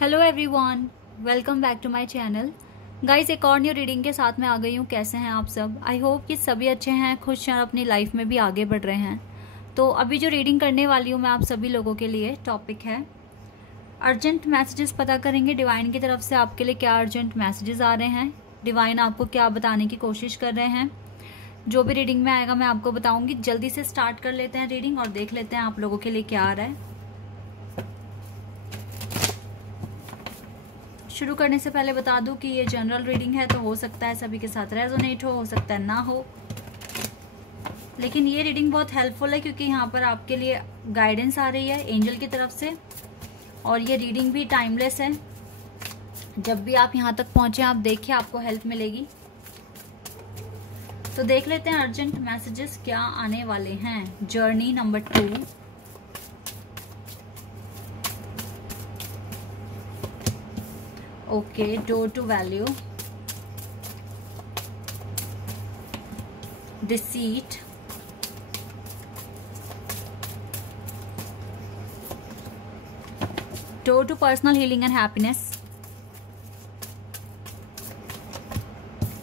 Hello everyone, welcome back to my channel. Guys, एक और new reading के साथ मैं आ गई हूँ। कैसे हैं आप सब? आई होप कि सभी अच्छे हैं, खुश हैं और अपनी लाइफ में भी आगे बढ़ रहे हैं। तो अभी जो रीडिंग करने वाली हूँ मैं आप सभी लोगों के लिए, टॉपिक है अर्जेंट मैसेजेस। पता करेंगे डिवाइन की तरफ से आपके लिए क्या अर्जेंट मैसेजेस आ रहे हैं, डिवाइन आपको क्या बताने की कोशिश कर रहे हैं। जो भी रीडिंग में आएगा मैं आपको बताऊंगी। जल्दी से स्टार्ट कर लेते हैं रीडिंग और देख लेते हैं आप लोगों के लिए क्या आ रहा है। शुरू करने से पहले बता दूं कि ये जनरल रीडिंग है, तो हो सकता है सभी के साथ रेजोनेट हो सकता है ना हो, लेकिन ये रीडिंग बहुत हेल्पफुल है क्योंकि यहाँ पर आपके लिए गाइडेंस आ रही है एंजल की तरफ से। और ये रीडिंग भी टाइमलेस है। जब भी आप यहाँ तक पहुंचे आप देखिए, आपको हेल्प मिलेगी। तो देख लेते हैं अर्जेंट मैसेजेस क्या आने वाले हैं। Journey number 2, okay, door to value, deceit, door to personal healing and happiness,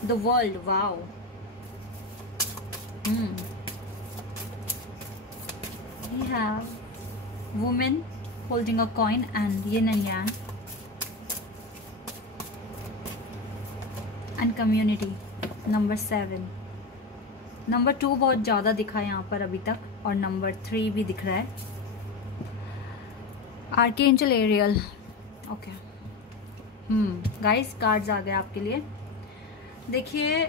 the world, wow, we have woman holding a coin and yin and yang and community, number 7। Number 2 बहुत ज्यादा दिखा है यहाँ पर अभी तक, और नंबर 3 भी दिख रहा है। Archangel Ariel, okay. Guys, cards आ गए आपके लिए। देखिए,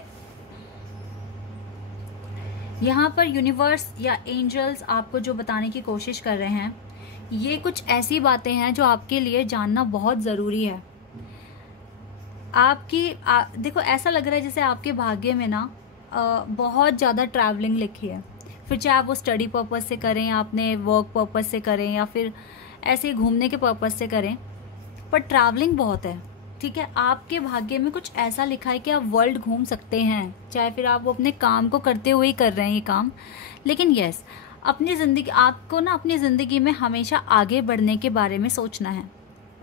यहाँ पर यूनिवर्स या एंजल्स आपको जो बताने की कोशिश कर रहे हैं, ये कुछ ऐसी बातें हैं जो आपके लिए जानना बहुत जरूरी है। देखो, ऐसा लग रहा है जैसे आपके भाग्य में ना बहुत ज़्यादा ट्रैवलिंग लिखी है। फिर चाहे आप वो स्टडी पर्पस से करें या अपने वर्क पर्पस से करें या फिर ऐसे घूमने के पर्पस से करें, पर ट्रैवलिंग बहुत है। ठीक है, आपके भाग्य में कुछ ऐसा लिखा है कि आप वर्ल्ड घूम सकते हैं, चाहे फिर आप वो अपने काम को करते हुए ही कर रहे हैं ये काम। लेकिन यस, अपनी ज़िंदगी, आपको ना अपनी ज़िंदगी में हमेशा आगे बढ़ने के बारे में सोचना है।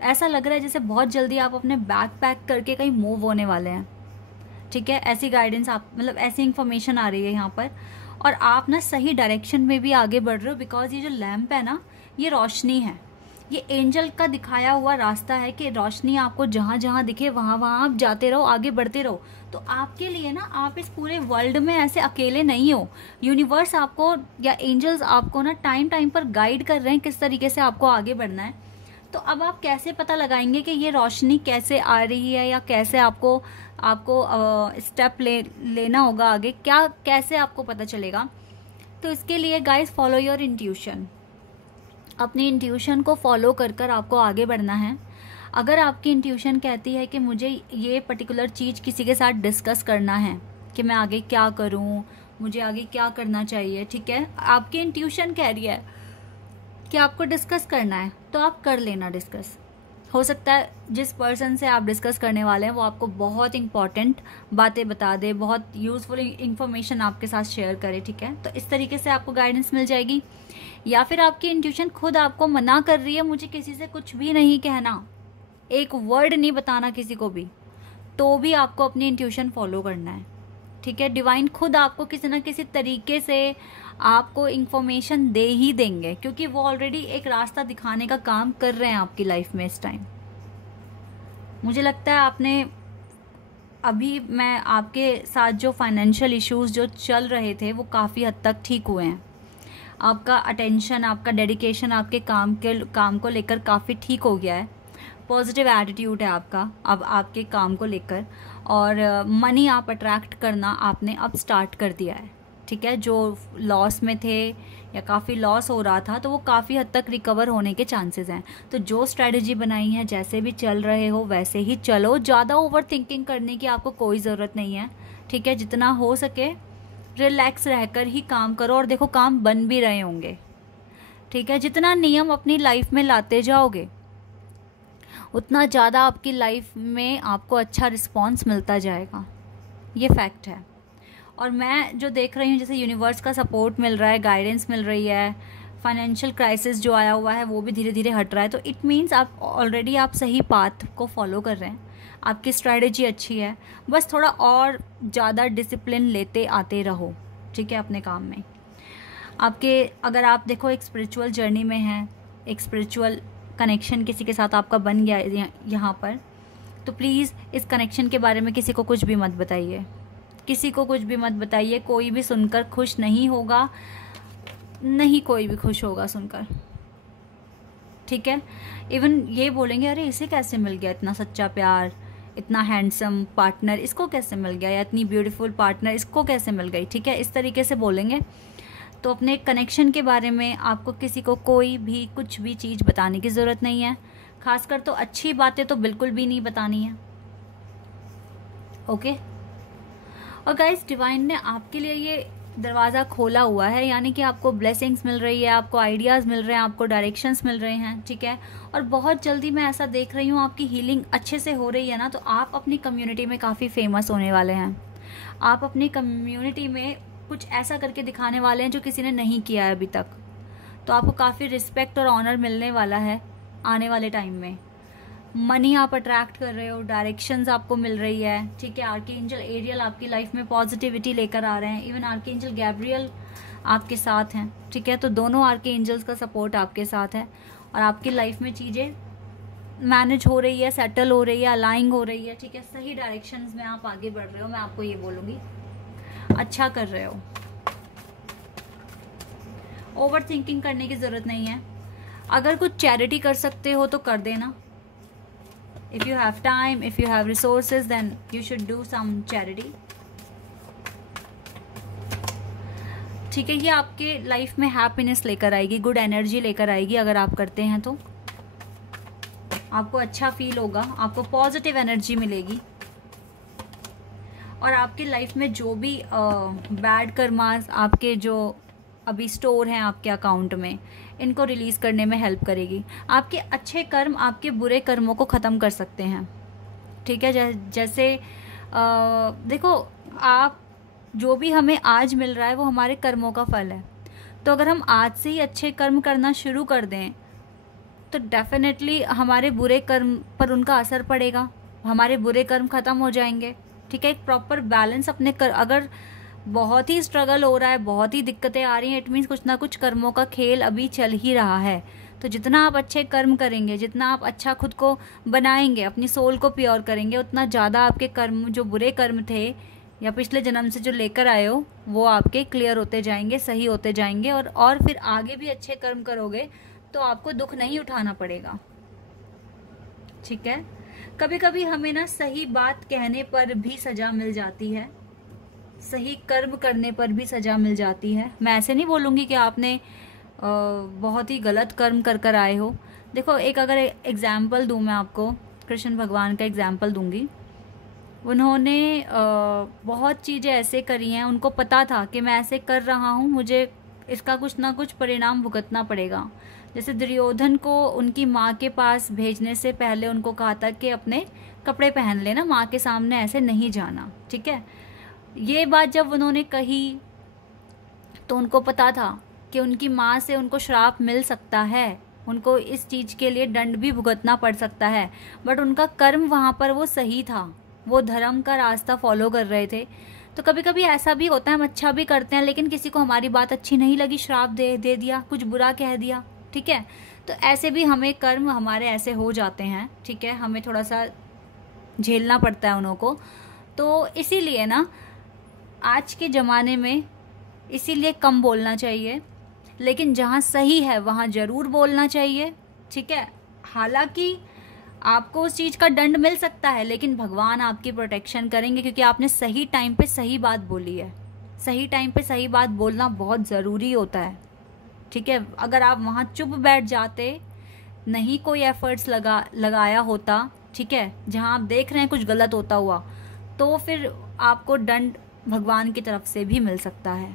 ऐसा लग रहा है जैसे बहुत जल्दी आप अपने बैग पैक करके कहीं मूव होने वाले हैं। ठीक है, ऐसी गाइडेंस, आप मतलब ऐसी इंफॉर्मेशन आ रही है यहाँ पर। और आप ना सही डायरेक्शन में भी आगे बढ़ रहे हो, बिकॉज ये जो लैंप है ना, ये रोशनी है। ये एंजल का दिखाया हुआ रास्ता है कि रोशनी आपको जहां जहां दिखे वहां वहां आप जाते रहो, आगे बढ़ते रहो। तो आपके लिए ना, आप इस पूरे वर्ल्ड में ऐसे अकेले नहीं हो। यूनिवर्स आपको या एंजल्स आपको ना टाइम टाइम पर गाइड कर रहे हैं किस तरीके से आपको आगे बढ़ना है। तो अब आप कैसे पता लगाएंगे कि ये रोशनी कैसे आ रही है या कैसे आपको स्टेप लेना होगा आगे, क्या कैसे आपको पता चलेगा? तो इसके लिए गाइस, फॉलो योर इंट्यूशन। अपनी इंट्यूशन को फॉलो कर कर आपको आगे बढ़ना है। अगर आपकी इंट्यूशन कहती है कि मुझे ये पर्टिकुलर चीज़ किसी के साथ डिस्कस करना है कि मैं आगे क्या करूं, मुझे आगे क्या करना चाहिए, ठीक है, आपकी इंट्यूशन कह रही है कि आपको डिस्कस करना है, तो आप कर लेना डिस्कस। हो सकता है जिस पर्सन से आप डिस्कस करने वाले हैं वो आपको बहुत इंपॉर्टेंट बातें बता दे, बहुत यूजफुल इंफॉर्मेशन आपके साथ शेयर करे। ठीक है, तो इस तरीके से आपको गाइडेंस मिल जाएगी। या फिर आपकी इंट्यूशन खुद आपको मना कर रही है, मुझे किसी से कुछ भी नहीं कहना, एक वर्ड नहीं बताना किसी को भी, तो भी आपको अपनी इंट्यूशन फॉलो करना है। ठीक है, डिवाइन खुद आपको किसी ना किसी तरीके से आपको इंफॉर्मेशन दे ही देंगे, क्योंकि वो ऑलरेडी एक रास्ता दिखाने का काम कर रहे हैं आपकी लाइफ में इस टाइम। मुझे लगता है अभी मैं आपके साथ जो फाइनेंशियल इश्यूज जो चल रहे थे वो काफ़ी हद तक ठीक हुए हैं। आपका अटेंशन, आपका डेडिकेशन आपके काम को लेकर काफ़ी ठीक हो गया है। पॉजिटिव एटीट्यूड है आपका अब आपके काम को लेकर, और मनी आप अट्रैक्ट करना आपने अब स्टार्ट कर दिया है। ठीक है, जो लॉस में थे या काफ़ी लॉस हो रहा था, तो वो काफ़ी हद तक रिकवर होने के चांसेस हैं। तो जो स्ट्रेटजी बनाई है, जैसे भी चल रहे हो वैसे ही चलो, ज़्यादा ओवर थिंकिंग करने की आपको कोई ज़रूरत नहीं है। ठीक है, जितना हो सके रिलैक्स रहकर ही काम करो, और देखो काम बन भी रहे होंगे। ठीक है, जितना नियम अपनी लाइफ में लाते जाओगे उतना ज़्यादा आपकी लाइफ में आपको अच्छा रिस्पॉन्स मिलता जाएगा, ये फैक्ट है। और मैं जो देख रही हूँ, जैसे यूनिवर्स का सपोर्ट मिल रहा है, गाइडेंस मिल रही है, फाइनेंशियल क्राइसिस जो आया हुआ है वो भी धीरे धीरे हट रहा है। तो इट मीन्स आप ऑलरेडी आप सही पाथ को फॉलो कर रहे हैं, आपकी स्ट्रेटजी अच्छी है, बस थोड़ा और ज़्यादा डिसिप्लिन लेते आते रहो, ठीक है, अपने काम में। आपके अगर आप देखो एक स्पिरिचुअल जर्नी में हैं, एक स्पिरिचुअल कनेक्शन किसी के साथ आपका बन गया यहाँ पर, तो प्लीज़ इस कनेक्शन के बारे में किसी को कुछ भी मत बताइए, किसी को कुछ भी मत बताइए। कोई भी सुनकर खुश नहीं होगा, नहीं कोई भी खुश होगा सुनकर, ठीक है। इवन ये बोलेंगे अरे इसे कैसे मिल गया इतना सच्चा प्यार, इतना हैंडसम पार्टनर इसको कैसे मिल गया, या इतनी ब्यूटीफुल पार्टनर इसको कैसे मिल गई, ठीक है, इस तरीके से बोलेंगे। तो अपने कनेक्शन के बारे में आपको किसी को कोई भी कुछ भी चीज़ बताने की ज़रूरत नहीं है, खासकर तो अच्छी बातें तो बिल्कुल भी नहीं बतानी है, ओके। और गाइस, डिवाइन ने आपके लिए ये दरवाज़ा खोला हुआ है, यानी कि आपको ब्लेसिंग्स मिल रही है, आपको आइडियाज़ मिल रहे हैं, आपको डायरेक्शंस मिल रहे हैं, ठीक है। और बहुत जल्दी मैं ऐसा देख रही हूँ आपकी हीलिंग अच्छे से हो रही है ना, तो आप अपनी कम्युनिटी में काफ़ी फेमस होने वाले हैं। आप अपनी कम्युनिटी में कुछ ऐसा करके दिखाने वाले हैं जो किसी ने नहीं किया है अभी तक, तो आपको काफ़ी रिस्पेक्ट और ऑनर मिलने वाला है आने वाले टाइम में। मनी आप अट्रैक्ट कर रहे हो, डायरेक्शंस आपको मिल रही है, ठीक है। आर्कएंजल एरियल आपकी लाइफ में पॉजिटिविटी लेकर आ रहे हैं, इवन आर्कएंजल गैब्रियल आपके साथ हैं, ठीक है। तो दोनों आर्कएंजल्स का सपोर्ट आपके साथ है और आपकी लाइफ में चीज़ें मैनेज हो रही है, सेटल हो रही है, अलाइंग हो रही है, ठीक है। सही डायरेक्शंस में आप आगे बढ़ रहे हो, मैं आपको ये बोलूँगी, अच्छा कर रहे हो। ओवर थिंकिंग करने की ज़रूरत नहीं है। अगर कुछ चैरिटी कर सकते हो तो कर देना। If you have time, if you have resources, then you should do some charity, ठीक है। ये आपके लाइफ में हैप्पीनेस लेकर आएगी, गुड एनर्जी लेकर आएगी। अगर आप करते हैं तो आपको अच्छा फील होगा, आपको पॉजिटिव एनर्जी मिलेगी और आपकी लाइफ में जो भी बैड कर्मास आपके जो अभी स्टोर हैं आपके अकाउंट में, इनको रिलीज़ करने में हेल्प करेगी। आपके अच्छे कर्म आपके बुरे कर्मों को ख़त्म कर सकते हैं, ठीक है। जैसे देखो, आप जो भी हमें आज मिल रहा है वो हमारे कर्मों का फल है। तो अगर हम आज से ही अच्छे कर्म करना शुरू कर दें तो डेफिनेटली हमारे बुरे कर्म पर उनका असर पड़ेगा, हमारे बुरे कर्म ख़त्म हो जाएंगे, ठीक है। एक प्रॉपर बैलेंस अपने अगर बहुत ही स्ट्रगल हो रहा है, बहुत ही दिक्कतें आ रही हैं, इट मीन्स कुछ ना कुछ कर्मों का खेल अभी चल ही रहा है। तो जितना आप अच्छे कर्म करेंगे, जितना आप अच्छा खुद को बनाएंगे, अपनी सोल को प्योर करेंगे, उतना ज़्यादा आपके कर्म, जो बुरे कर्म थे या पिछले जन्म से जो लेकर आए हो, वो आपके क्लियर होते जाएंगे, सही होते जाएंगे। और फिर आगे भी अच्छे कर्म करोगे तो आपको दुख नहीं उठाना पड़ेगा, ठीक है। कभी कभी हमें ना सही बात कहने पर भी सजा मिल जाती है, सही कर्म करने पर भी सजा मिल जाती है। मैं ऐसे नहीं बोलूँगी कि आपने बहुत ही गलत कर्म कर कर आए हो। देखो, एक अगर एग्जाम्पल दूँ मैं आपको, कृष्ण भगवान का एग्जाम्पल दूँगी। उन्होंने बहुत चीज़ें ऐसे करी हैं, उनको पता था कि मैं ऐसे कर रहा हूँ, मुझे इसका कुछ ना कुछ परिणाम भुगतना पड़ेगा। जैसे दुर्योधन को उनकी माँ के पास भेजने से पहले उनको कहा था कि अपने कपड़े पहन लेना, माँ के सामने ऐसे नहीं जाना, ठीक है। ये बात जब उन्होंने कही तो उनको पता था कि उनकी माँ से उनको श्राप मिल सकता है, उनको इस चीज़ के लिए दंड भी भुगतना पड़ सकता है, बट उनका कर्म वहाँ पर वो सही था, वो धर्म का रास्ता फॉलो कर रहे थे। तो कभी कभी ऐसा भी होता है, हम अच्छा भी करते हैं लेकिन किसी को हमारी बात अच्छी नहीं लगी, श्राप दे दिया, कुछ बुरा कह दिया, ठीक है। तो ऐसे भी हमें कर्म हमारे ऐसे हो जाते हैं, ठीक है, हमें थोड़ा सा झेलना पड़ता है उनको। तो इसीलिए ना आज के ज़माने में इसीलिए कम बोलना चाहिए, लेकिन जहाँ सही है वहाँ ज़रूर बोलना चाहिए, ठीक है। हालांकि आपको उस चीज़ का दंड मिल सकता है, लेकिन भगवान आपकी प्रोटेक्शन करेंगे, क्योंकि आपने सही टाइम पे सही बात बोली है। सही टाइम पे सही बात बोलना बहुत ज़रूरी होता है, ठीक है। अगर आप वहाँ चुप बैठ जाते, नहीं कोई एफर्ट्स लगाया होता, ठीक है, जहाँ आप देख रहे हैं कुछ गलत होता हुआ, तो फिर आपको दंड भगवान की तरफ से भी मिल सकता है।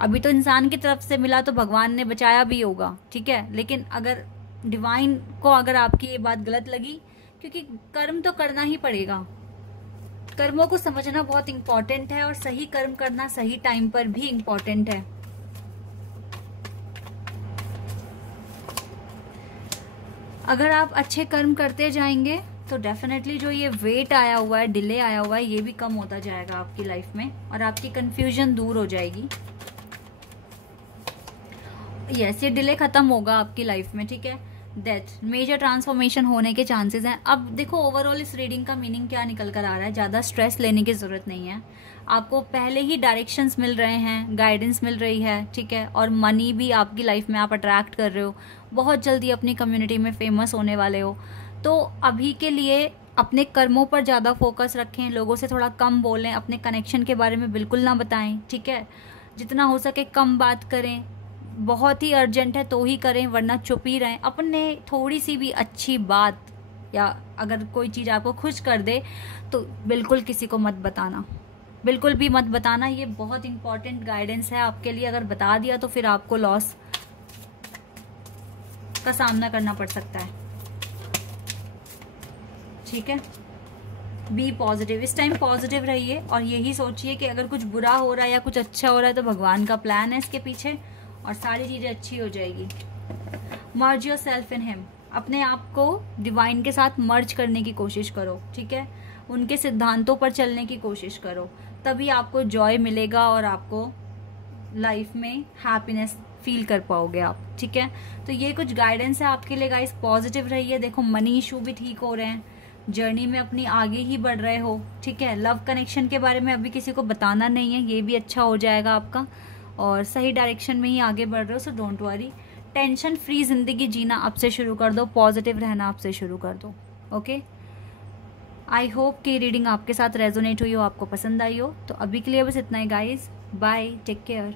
अभी तो इंसान की तरफ से मिला तो भगवान ने बचाया भी होगा, ठीक है। लेकिन अगर डिवाइन को अगर आपकी ये बात गलत लगी, क्योंकि कर्म तो करना ही पड़ेगा, कर्मों को समझना बहुत इंपॉर्टेंट है और सही कर्म करना सही टाइम पर भी इंपॉर्टेंट है। अगर आप अच्छे कर्म करते जाएंगे तो डेफिनेटली जो ये वेट आया हुआ है, डिले आया हुआ है, ये भी कम होता जाएगा आपकी लाइफ में और आपकी कंफ्यूजन दूर हो जाएगी। यस, ये डिले खत्म होगा आपकी लाइफ में, ठीक है। डेथ, मेजर ट्रांसफॉर्मेशन होने के चांसेस हैं। अब देखो ओवरऑल इस रीडिंग का मीनिंग क्या निकल कर आ रहा है, ज़्यादा स्ट्रेस लेने की ज़रूरत नहीं है। आपको पहले ही डायरेक्शंस मिल रहे हैं, गाइडेंस मिल रही है, ठीक है। और मनी भी आपकी लाइफ में आप अट्रैक्ट कर रहे हो, बहुत जल्दी अपनी कम्युनिटी में फेमस होने वाले हो। तो अभी के लिए अपने कर्मों पर ज़्यादा फोकस रखें, लोगों से थोड़ा कम बोलें, अपने कनेक्शन के बारे में बिल्कुल ना बताएं, ठीक है। जितना हो सके कम बात करें, बहुत ही अर्जेंट है तो ही करें, वरना चुप ही रहें। अपने थोड़ी सी भी अच्छी बात या अगर कोई चीज़ आपको खुश कर दे तो बिल्कुल किसी को मत बताना, बिल्कुल भी मत बताना। ये बहुत इंपॉर्टेंट गाइडेंस है आपके लिए। अगर बता दिया तो फिर आपको लॉस का सामना करना पड़ सकता है, ठीक है। बी पॉजिटिव, इस टाइम पॉजिटिव रहिए और यही सोचिए कि अगर कुछ बुरा हो रहा है या कुछ अच्छा हो रहा है तो भगवान का प्लान है इसके पीछे और सारी चीजें अच्छी हो जाएगी। मर्ज योर सेल्फ इन हिम, अपने आप को डिवाइन के साथ मर्ज करने की कोशिश करो, ठीक है। उनके सिद्धांतों पर चलने की कोशिश करो, तभी आपको जॉय मिलेगा और आपको लाइफ में हैप्पीनेस फील कर पाओगे आप, ठीक है। तो ये कुछ गाइडेंस है आपके लिए गाइस, पॉजिटिव रहिए। देखो मनी इशू भी ठीक हो रहे हैं, जर्नी में अपनी आगे ही बढ़ रहे हो, ठीक है। लव कनेक्शन के बारे में अभी किसी को बताना नहीं है, ये भी अच्छा हो जाएगा आपका और सही डायरेक्शन में ही आगे बढ़ रहे हो। So don't worry, tension free जिंदगी जीना अब से शुरू कर दो, पॉजिटिव रहना अब से शुरू कर दो, ओके। आई होप कि रीडिंग आपके साथ रेजोनेट हुई हो, आपको पसंद आई हो। तो अभी के लिए बस इतना ही गाइज, बाय, टेक केयर।